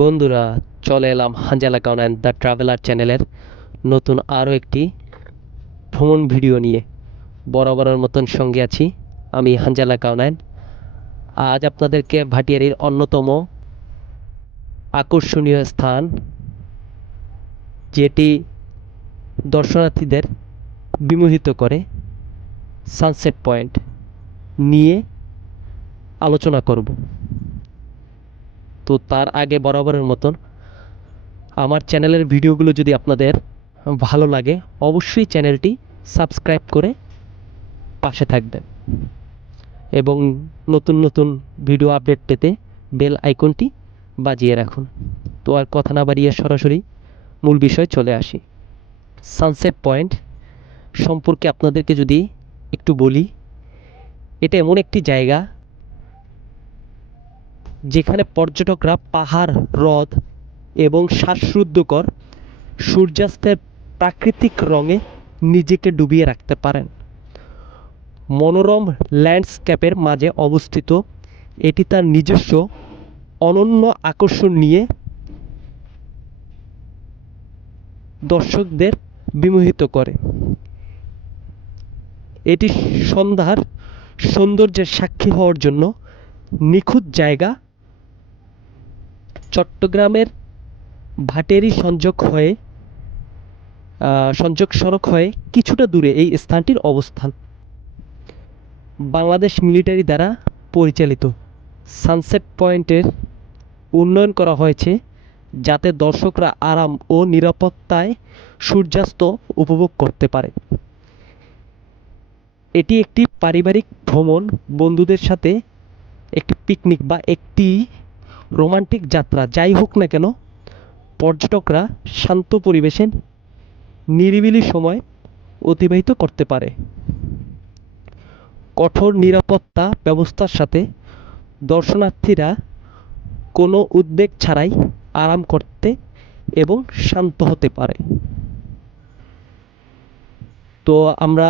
বন্ধুরা, চলে এলাম হাঞ্জালা কাউনান দ্য ট্রাভেলার চ্যানেলের নতুন আরও একটি ভ্রমণ ভিডিও নিয়ে। বরাবরের মতন সঙ্গে আছি আমি হাঞ্জালা কাউনান আজ আপনাদেরকে ভাটিয়ারির অন্যতম আকর্ষণীয় স্থান, যেটি দর্শনার্থীদের বিমোহিত করে সানসেট পয়েন্ট নিয়ে আলোচনা করব। তো তার আগে বরাবরের মতন আমার চ্যানেলের ভিডিওগুলো যদি আপনাদের ভালো লাগে, অবশ্যই চ্যানেলটি সাবস্ক্রাইব করে পাশে থাকবেন এবং নতুন নতুন ভিডিও আপডেট পেতে বেল আইকনটি বাজিয়ে রাখুন। তো আর কথা না বাড়িয়ে সরাসরি মূল বিষয় চলে আসি। সানসেট পয়েন্ট সম্পর্কে আপনাদেরকে যদি একটু বলি, এটা এমন একটি জায়গা যেখানে পর্যটকরা পাহাড়, হ্রদ এবং শ্বাসরুদ্ধকর সূর্যাস্তের প্রাকৃতিক রঙে নিজেকে ডুবিয়ে রাখতে পারেন। মনোরম ল্যান্ডস্কেপের মাঝে অবস্থিত, এটি তার নিজস্ব অনন্য আকর্ষণ নিয়ে দর্শকদের বিমোহিত করে। এটি সন্ধ্যার সৌন্দর্যের সাক্ষী হওয়ার জন্য নিখুঁত জায়গা চট্টগ্রামের ভাটেরি সংযোগ হয়ে সংযোগ সড়ক হয়ে কিছুটা দূরে এই স্থানটির অবস্থান। বাংলাদেশ মিলিটারি দ্বারা পরিচালিত। সানসেট পয়েন্টের উন্নয়ন করা হয়েছে যাতে দর্শকরা আরাম ও নিরাপত্তায় সূর্যাস্ত উপভোগ করতে পারে। এটি একটি পারিবারিক ভ্রমণ। বন্ধুদের সাথে একটি পিকনিক বা একটি রোমান্টিক যাত্রা যাই হোক না কেন, পর্যটকরা শান্ত পরিবেশে নিরিবিলি সময় অতিবাহিত করতে পারে। কঠোর নিরাপত্তা ব্যবস্থার সাথে দর্শনার্থীরা কোনো উদ্বেগ ছাড়াই আরাম করতে এবং শান্ত হতে পারে। তো আমরা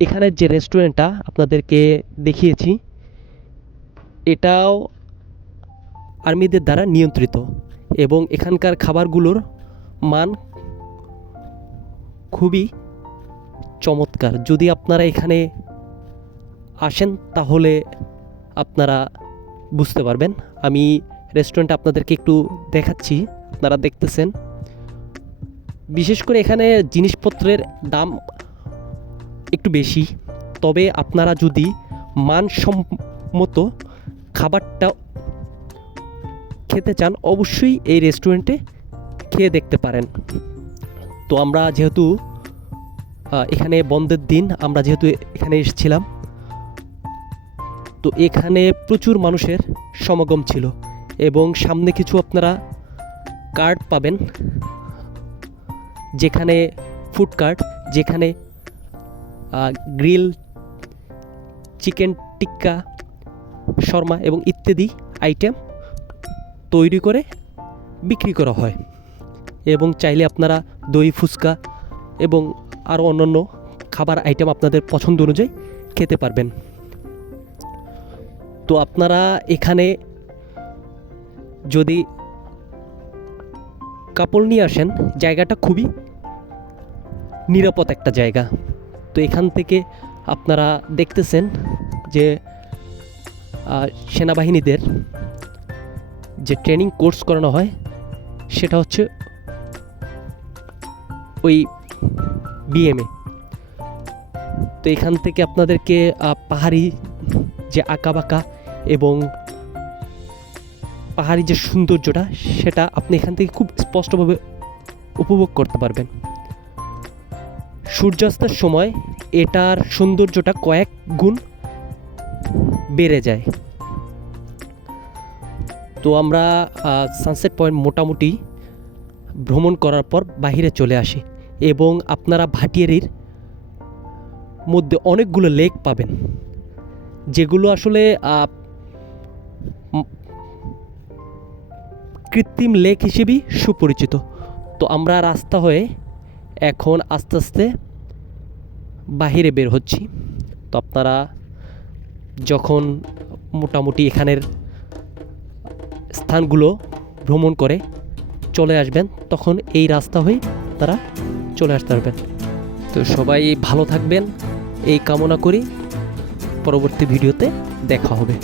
এখানের যে রেস্টুরেন্টটা আপনাদেরকে দেখিয়েছি, এটাও আর্মিদের দ্বারা নিয়ন্ত্রিত এবং এখানকার খাবারগুলোর মান খুবই চমৎকার। যদি আপনারা এখানে আসেন, তাহলে আপনারা বুঝতে পারবেন। আমি রেস্টুরেন্ট আপনাদেরকে একটু দেখাচ্ছি, আপনারা দেখতেছেন। বিশেষ করে এখানে জিনিসপত্রের দাম একটু বেশি। তবে আপনারা যদি মানসম্মত খাবারটা খেতে চান, অবশ্যই এই রেস্টুরেন্টে খেয়ে দেখতে পারেন। তো আমরা যেহেতু এখানে বন্ধের দিন, আমরা যেহেতু এখানে এসেছিলাম, তো এখানে প্রচুর মানুষের সমাগম ছিল এবং সামনে কিছু আপনারা কার্ড পাবেন, যেখানে ফুড কার্ট যেখানে গ্রিল চিকেন টিক্কা শর্মা এবং ইত্যাদি আইটেম তৈরি করে বিক্রি করা হয় এবং চাইলে আপনারা দই, ফুচকা এবং আরও অন্যান্য খাবার আইটেম আপনাদের পছন্দ অনুযায়ী খেতে পারবেন। তো আপনারা এখানে যদি কাপড় নিয়ে আসেন, জায়গাটা খুবই নিরাপদ একটা জায়গা। তো এখান থেকে আপনারা দেখতেছেন যে সেনাবাহিনীদের যে ট্রেনিং কোর্স করানো হয়, সেটা হচ্ছে ওই বিএমএ তো এখান থেকে আপনাদেরকে পাহাড়ি যে আঁকা বাঁকা এবং পাহাড়ি যে সৌন্দর্যটা, সেটা আপনি এখান থেকে খুব স্পষ্টভাবে উপভোগ করতে পারবেন। সূর্যাস্তের সময় এটার সৌন্দর্যটা কয়েক গুণ বেড়ে যায়। তো আমরা সানসেট পয়েন্ট মোটামুটি ভ্রমণ করার পর বাইরে চলে আসি এবং আপনারা ভাটিয়ারির মধ্যে অনেকগুলো লেক পাবেন, যেগুলো আসলে কৃত্রিম লেক হিসেবেই সুপরিচিত। তো আমরা রাস্তা হয়ে এখন আস্তে আস্তে বাহিরে বের হচ্ছি। তো আপনারা যখন মোটামুটি এখানের স্থানগুলো ভ্রমণ করে চলে আসবেন, তখন এই রাস্তা হয়ে তারা চলে আসতে পারবেন। তো সবাই ভালো থাকবেন, এই কামনা করি। পরবর্তী ভিডিওতে দেখা হবে।